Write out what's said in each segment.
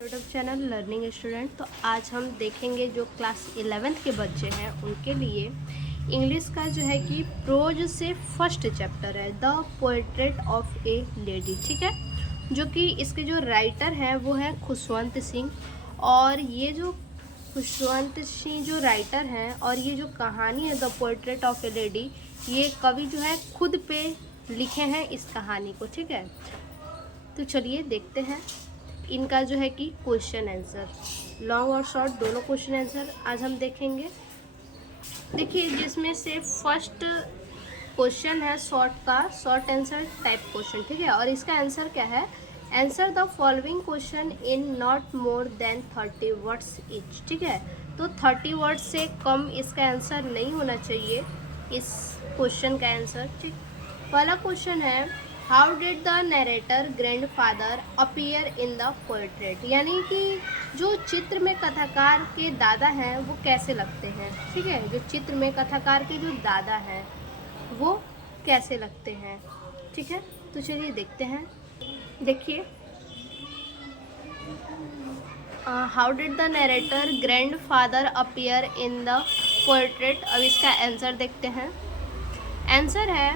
YouTube channel learning student. तो आज हम देखेंगे जो क्लास 11th के बच्चे हैं उनके लिए इंग्लिश का जो है कि प्रोज से फर्स्ट चैप्टर है the portrait of A lady. ठीक है, जो कि इसके जो राइटर हैं वो है खुशवंत सिंह। और ये जो खुशवंत सिंह जो राइटर हैं और ये जो कहानी है the portrait of A lady, ये कवि जो है खुद पे लिखे हैं इस कहानी को। ठीक है, तो चलिए देखते हैं इनका जो है कि क्वेश्चन आंसर, लॉन्ग और शॉर्ट दोनों क्वेश्चन आंसर आज हम देखेंगे। देखिए, जिसमें से फर्स्ट क्वेश्चन है शॉर्ट आंसर टाइप क्वेश्चन। ठीक है, और इसका आंसर क्या है? Answer the following question in not more than 30 words etch. ठीक है, तो 30 वर्ड्स से कम इसका आंसर नहीं होना चाहिए इस क्वेश्चन का आंसर। ठीक, पहला क्वेश्चन है how did the narrator grandfather appear in the portrait, यानी कि जो चित्र में कथाकार के दादा हैं वो कैसे लगते हैं। ठीक है, जो चित्र में कथाकार के जो दादा हैं वो कैसे लगते हैं। ठीक है, तो चलिए देखते हैं। देखिए, how did the narrator grandfather appear in the portrait. अब इसका आंसर देखते हैं। आंसर है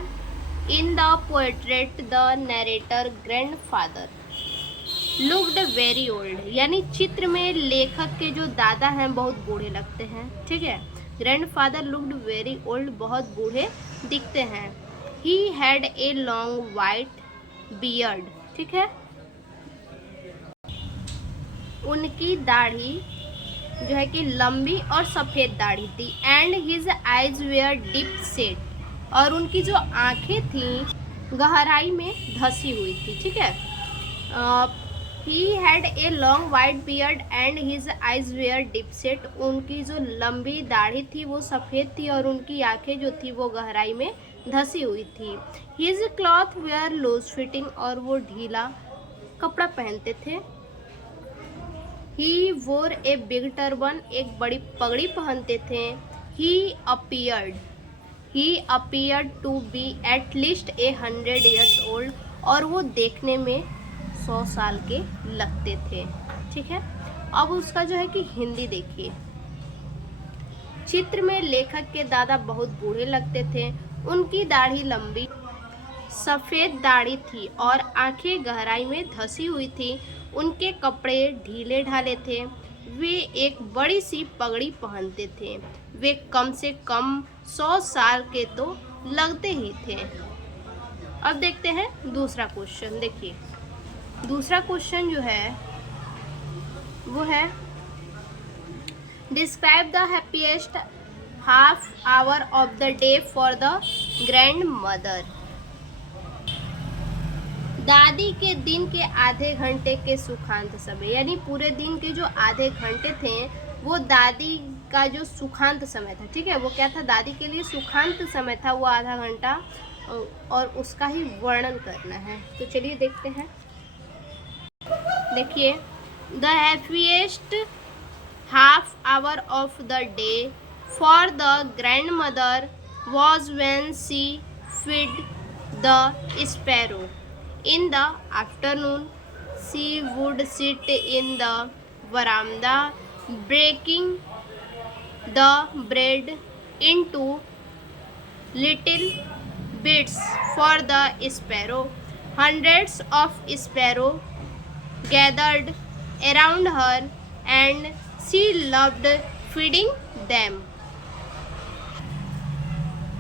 in the portrait the narrator grandfather looked very old, यानी चित्र में लेखक के जो दादा हैं बहुत बूढ़े लगते हैं। ठीक है, ग्रैंडफादर लुक्ड वेरी ओल्ड, बहुत बूढ़े दिखते हैं। ही had a long white beard. ठीक है, उनकी दाढ़ी जो है कि लंबी और सफ़ेद दाढ़ी थी। And his eyes were deep set, और उनकी जो आंखें थीं गहराई में धसी हुई थी। ठीक है, he had a long white beard and his eyes were deep set, उनकी जो लंबी दाढ़ी थी वो सफ़ेद थी और उनकी आंखें जो थी वो गहराई में धसी हुई थी। His cloth were loose fitting, और वो ढीला कपड़ा पहनते थे। ही वोर ए बिग टर्बन, एक बड़ी पगड़ी पहनते थे। He appeared to be at least 100 years old, और वो देखने में 100 साल के लगते थे। ठीक है, अब उसका जो है कि हिंदी देखिए। चित्र में लेखक के दादा बहुत बूढ़े लगते थे। उनकी दाढ़ी लंबी सफ़ेद दाढ़ी थी और आंखें गहराई में धसी हुई थी। उनके कपड़े ढीले ढाले थे। वे एक बड़ी सी पगड़ी पहनते थे। वे कम से कम 100 साल के तो लगते ही थे। अब देखते हैं दूसरा क्वेश्चन। देखिए, दूसरा क्वेश्चन जो है वो है describe the happiest half hour of the day for the grand mother. दादी के दिन के आधे घंटे के सुखांत समय, यानी पूरे दिन के जो आधे घंटे थे वो दादी का जो सुखांत समय था। ठीक है, वो क्या था? दादी के लिए सुखांत समय था वो आधा घंटा, और उसका ही वर्णन करना है। तो चलिए देखते हैं। देखिए, the happiest half hour of the day for the grand mother was when she feed the sparrow. In the afternoon, she would sit in the veranda, breaking the bread into little bits for the sparrow. Hundreds of sparrows gathered around her, and she loved feeding them.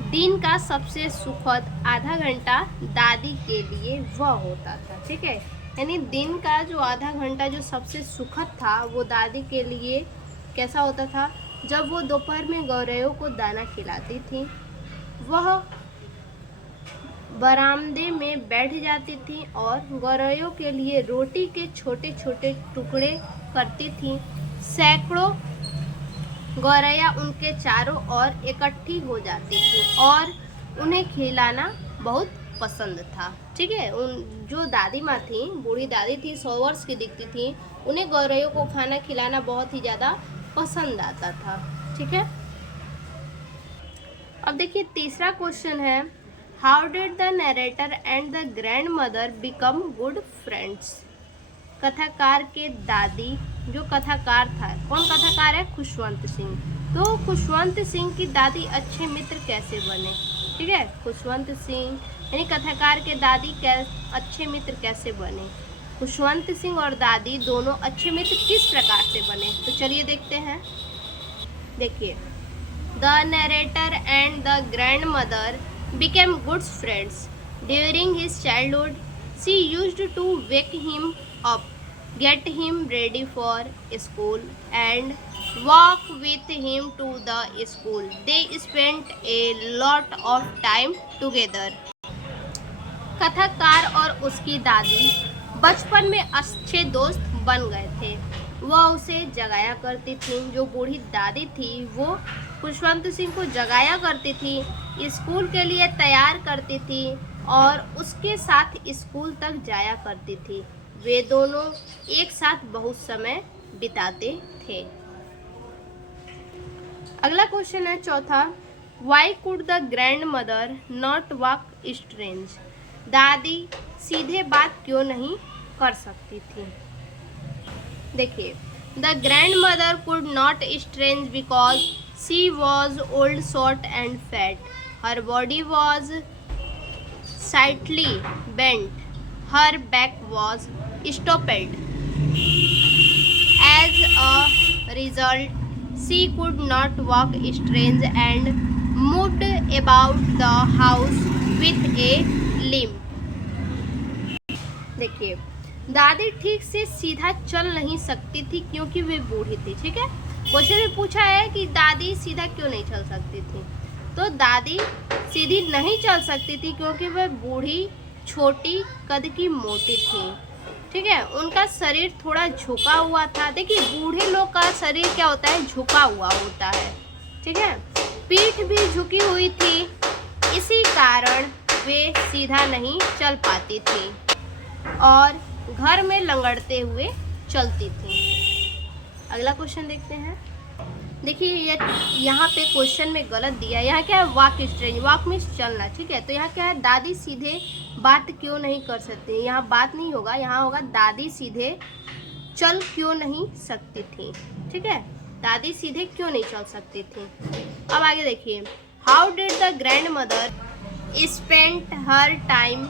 दिन का सबसे सुखद आधा घंटा दादी के लिए वह होता था। ठीक है, यानी दिन का जो आधा घंटा जो सबसे सुखद था वो दादी के लिए कैसा होता था? जब वो दोपहर में गौरैयों को दाना खिलाती थी, वह बरामदे में बैठ जाती थी और गौरैयों के लिए रोटी के छोटे छोटे टुकड़े करती थी। सैकड़ों गौरैया उनके चारों ओर इकट्ठी हो जाती थी और उन्हें खिलाना बहुत पसंद था। ठीक है, उन जो दादी माँ थी, बूढ़ी दादी थी, 100 वर्ष की दिखती थी, उन्हें गौरैयों को खाना खिलाना बहुत ही ज़्यादा पसंद आता था। ठीक है, अब देखिए तीसरा क्वेश्चन है how did the narrator and the grand mother become good friends. कथाकार के दादी, जो कथाकार था, कौन कथाकार है? खुशवंत सिंह। तो खुशवंत सिंह की दादी अच्छे मित्र कैसे बने? ठीक है, खुशवंत सिंह यानी कथाकार के दादी अच्छे मित्र कैसे बने? खुशवंत सिंह और दादी दोनों अच्छे मित्र किस प्रकार से बने? तो चलिए देखते हैं। देखिए, the narrator and the grandmother became good friends during his childhood. She used to wake him up, get him ready for school and walk with him to the school. They spent a lot of time together. कथाकार और उसकी दादी बचपन में अच्छे दोस्त बन गए थे। वह उसे जगाया करती थी, जो बूढ़ी दादी थी वो खुशवंत सिंह को जगाया करती थी, स्कूल के लिए तैयार करती थी और उसके साथ स्कूल तक जाया करती थी। वे दोनों एक साथ बहुत समय बिताते थे। अगला क्वेश्चन है चौथा, Y could the grand mother not walk strange? दादी सीधे बात क्यों नहीं कर सकती थी? देखिए, the grand mother could not strange because she was old, short and fat. Her body was slightly bent. Her back was stooped. As a result, she could not walk straight and moved about the house with a limp. देखिए, दादी ठीक से सीधा चल नहीं सकती थी क्योंकि वे बूढ़ी थी। ठीक है, क्वेश्चन में पूछा है कि दादी सीधा क्यों नहीं चल सकती थी, तो दादी सीधी नहीं चल सकती थी क्योंकि वह बूढ़ी, छोटी, कद की, मोटी थी। ठीक है, उनका शरीर थोड़ा झुका हुआ था। देखिए, बूढ़े लोग का शरीर क्या होता है? झुका हुआ होता है। ठीक है, पीठ भी झुकी हुई थी, इसी कारण वे सीधा नहीं चल पाती थी और घर में लंगड़ते हुए चलती थी। अगला क्वेश्चन देखते हैं। देखिए, ये यहाँ पे क्वेश्चन में गलत दिया है। यहाँ क्या है? वॉक स्ट्रेंज, वॉक मीन्स चलना। ठीक है, तो यहाँ क्या है? दादी सीधे बात क्यों नहीं कर सकती? यहाँ बात नहीं होगा, यहाँ होगा दादी सीधे चल क्यों नहीं सकती थी। ठीक है, दादी सीधे क्यों नहीं चल सकती थी। अब आगे देखिए, how did the grandmother spend her time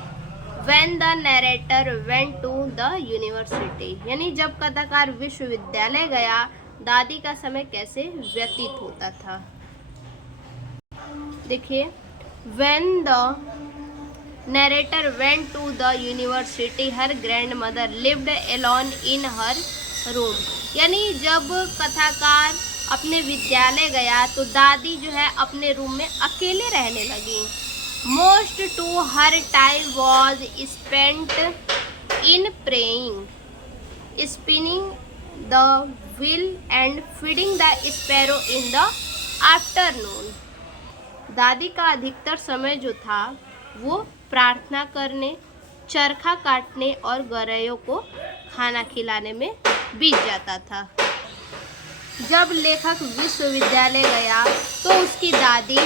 when the narrator went to the university? यानी जब कथाकार विश्वविद्यालय गया, दादी का समय कैसे व्यतीत होता था। देखिए, when the narrator went to the university, her grandmother lived alone in her room. यानी जब कथाकार अपने विद्यालय गया तो दादी जो है अपने रूम में अकेले रहने लगी। Most to her time was spent in praying, spinning the wheel and feeding the sparrow in the afternoon. दादी का अधिकतर समय जो था वो प्रार्थना करने, चरखा काटने और गौरैयों को खाना खिलाने में बीत जाता था। जब लेखक विश्वविद्यालय गया तो उसकी दादी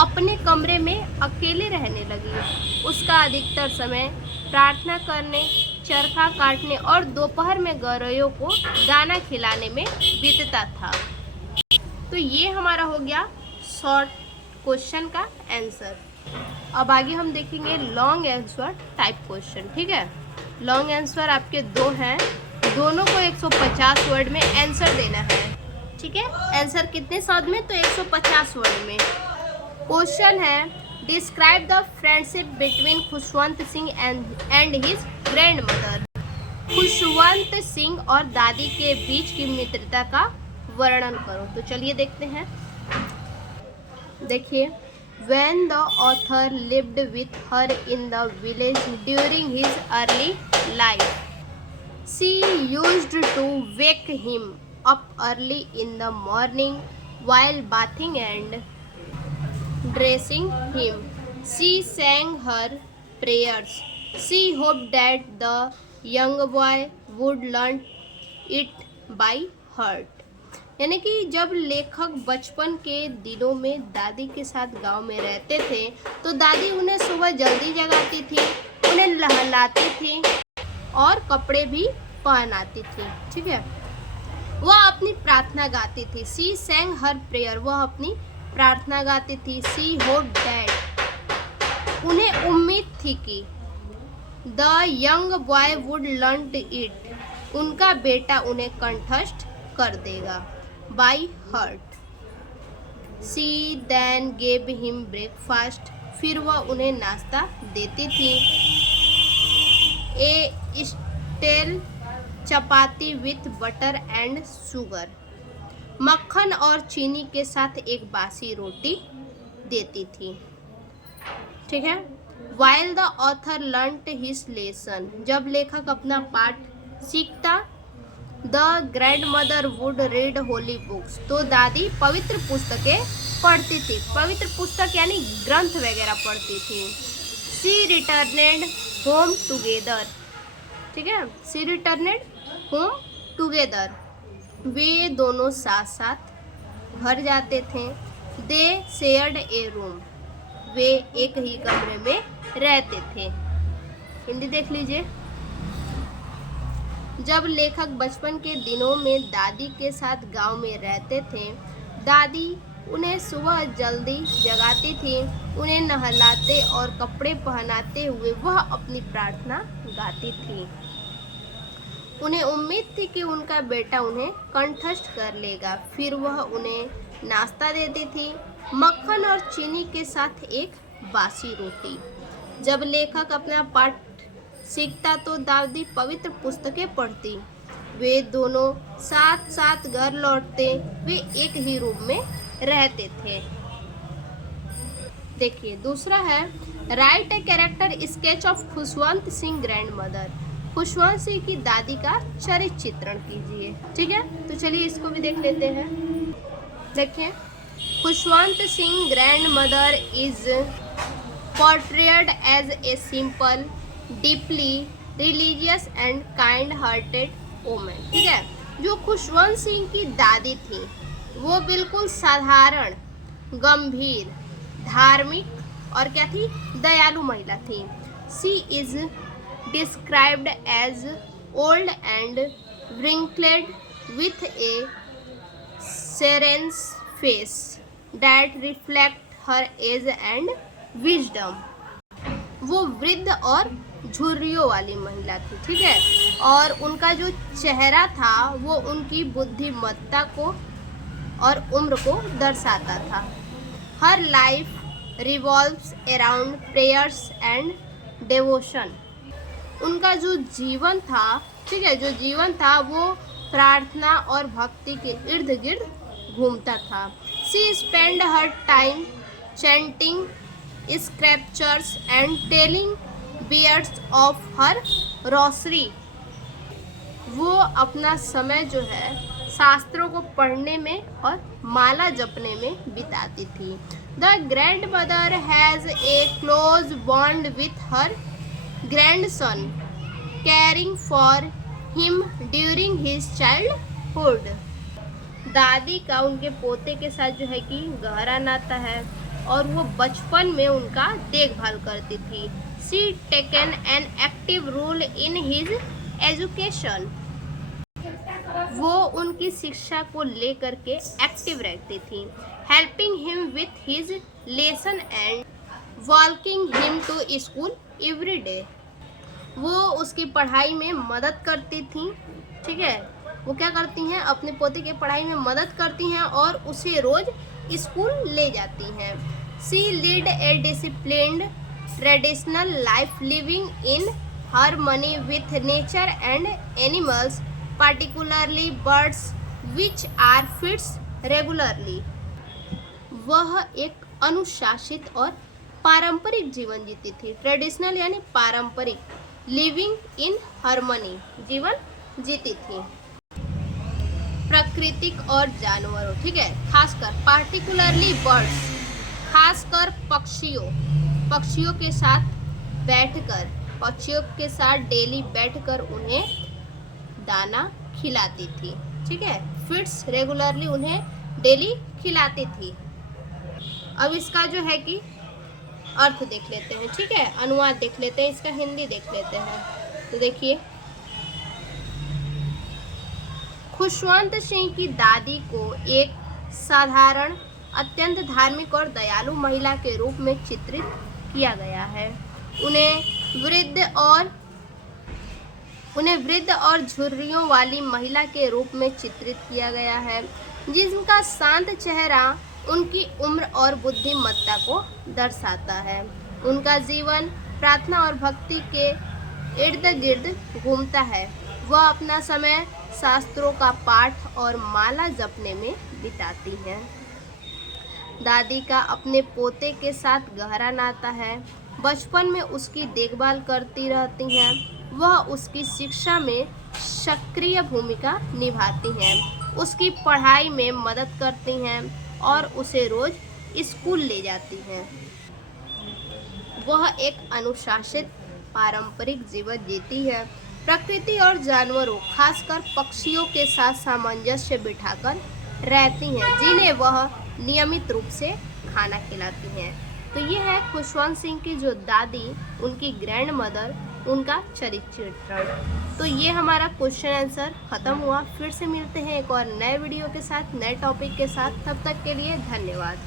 अपने कमरे में अकेले रहने लगी। उसका अधिकतर समय प्रार्थना करने, चरखा काटने और दोपहर में गौरैयों को दाना खिलाने में बीतता था। तो ये हमारा हो गया शॉर्ट क्वेश्चन का आंसर। अब आगे हम देखेंगे लॉन्ग आंसर टाइप क्वेश्चन। ठीक है, लॉन्ग आंसर आपके दो हैं, दोनों को 150 वर्ड में आंसर देना है। ठीक है, आंसर कितने शब्द में? तो 150 वर्ड में। क्वेश्चन है, describe the friendship between Khushwant Singh and his grand mother. Khushwant Singh और दादी के बीच की मित्रता का वर्णन करो। तो चलिए देखते हैं। देखिए, when the author lived with her in the village during his early life, she used to wake him up early in the morning while bathing and dressing him. She sang her prayers. She hoped that the young boy would learn it by heart. यानी कि जब लेखक बचपन के दिनों में दादी के साथ गांव में रहते थे तो दादी उन्हें सुबह जल्दी जगाती थी, उन्हें नहलाती थी और कपड़े भी पहनाती थी। ठीक है, वह अपनी प्रार्थना गाती थी। सी sang हर प्रेयर, वह अपनी प्रार्थना गाती थी। सी होप्ड दैट, उन्हें उम्मीद थी कि the young boy would learn it, उनका बेटा उन्हें कंठस्थ कर देगा। By heart, she then gave him breakfast, फिर वह उन्हें नाश्ता देती थी। A stale chapati with butter and sugar, मक्खन और चीनी के साथ एक बासी रोटी देती थी। ठीक है, while the author learned his lesson, जब लेखक अपना पाठ सीखता। The grand mother would read holy books, तो दादी पवित्र पुस्तकें पढ़ती थी। पवित्र पुस्तक यानी ग्रंथ वगैरह पढ़ती थी। सी रिटर्नेड होम टुगेदर, ठीक है, सी रिटर्नेड होम टुगेदर, वे दोनों साथ साथ घर जाते थे। दे शेयर्ड ए रूम, वे एक ही कमरे में रहते थे। हिंदी देख लीजिए। जब लेखक बचपन के दिनों में दादी के साथ गांव में रहते थे, दादी उन्हें सुबह जल्दी जगाती थी। उन्हें नहलाते और कपड़े पहनाते हुए वह अपनी प्रार्थना गाती थी। उन्हें उम्मीद थी कि उनका बेटा उन्हें कंठस्थ कर लेगा। फिर वह उन्हें नाश्ता देती थी, मक्खन और चीनी के साथ एक बासी रोटी। जब लेखक अपना पाठ सीखता तो दादी पवित्र पुस्तकें पढ़ती। वे दोनों साथ साथ घर लौटते, वे एक ही रूम में रहते थे। देखिए दूसरा है right a character sketch of Khushwant Singh grand mother, Khushwant Singh की दादी का चरित्र चित्रण कीजिए। ठीक है, तो चलिए इसको भी देख लेते हैं। देखिए, Khushwant Singh grandmother is portrayed as a simple, deeply religious and kind hearted woman. ठीक है, जो खुशवंत सिंह की दादी थी वो बिल्कुल साधारण, गंभीर, धार्मिक और क्या थी, दयालु महिला थी। सी is described as old and wrinkled with a serene face that reflect her age and wisdom। वो वृद्ध और झुर्रियों वाली महिला थी। ठीक है, और उनका जो चेहरा था वो उनकी बुद्धिमत्ता को और उम्र को दर्शाता था। Her life revolves around prayers and devotion, उनका जो जीवन था, ठीक है, जो जीवन था वो प्रार्थना और भक्ति के इर्द गिर्द घूमता था। She spend her time chanting scriptures and telling beads of her rosary, वो अपना समय जो है शास्त्रों को पढ़ने में और माला जपने में बिताती थी। The grand mother has a close bond with her grandson, caring for him during his childhood। दादी का उनके पोते के साथ जो है कि गहरा नाता है और वो बचपन में उनका देखभाल करती थी। She taken an active role in his education, वो उनकी शिक्षा को लेकर के एक्टिव रहती थी। Helping him with his lesson and walking him to school every day, वो उसकी पढ़ाई में मदद करती थी। ठीक है, वो क्या करती हैं, अपने पोते की पढ़ाई में मदद करती हैं और उसे रोज स्कूल ले जाती हैं। She lead a disciplined traditional life living in harmony with nature and animals, particularly birds which are feeds regularly। वह एक अनुशासित और पारंपरिक जीवन जीती थी। ट्रेडिशनल यानी पारंपरिक, लिविंग इन हार्मनी जीवन जीती थी। प्राकृतिक और जानवरों, ठीक है, खासकर पार्टिकुलरली बर्ड्स, खासकर पक्षियों के साथ बैठकर, पक्षियों के साथ डेली बैठकर उन्हें दाना खिलाती थी। ठीक है, फीड्स रेगुलरली उन्हें डेली खिलाती थी। अब इसका जो है कि अर्थ देख लेते हैं। ठीक है, अनुवाद देख लेते हैं, इसका हिंदी देख लेते हैं। तो देखिए, खुशवंत सिंह की दादी को एक साधारण, अत्यंत धार्मिक और दयालु महिला के रूप में चित्रित किया गया है। उन्हें वृद्ध और झुर्रियों वाली महिला के रूप में चित्रित किया गया है, जिनका शांत चेहरा उनकी उम्र और बुद्धिमत्ता को दर्शाता है। उनका जीवन प्रार्थना और भक्ति के इर्द गिर्द घूमता है। वह अपना समय शास्त्रों का पाठ और माला जपने में बिताती हैं। दादी का अपने पोते के साथ गहरा नाता है। बचपन में उसकी देखभाल करती रहती हैं। वह उसकी शिक्षा में सक्रिय भूमिका निभाती हैं, उसकी पढ़ाई में मदद करती हैं और उसे रोज स्कूल ले जाती हैं। वह एक अनुशासित पारंपरिक जीवन जीती है। प्रकृति और जानवरों, खासकर पक्षियों के साथ सामंजस्य बिठाकर रहती हैं, जिन्हें वह नियमित रूप से खाना खिलाती हैं। तो ये है खुशवंत सिंह की जो दादी, उनकी ग्रैंड मदर, उनका चरित्र। तो ये हमारा क्वेश्चन आंसर खत्म हुआ। फिर से मिलते हैं एक और नए वीडियो के साथ, नए टॉपिक के साथ। तब तक के लिए धन्यवाद।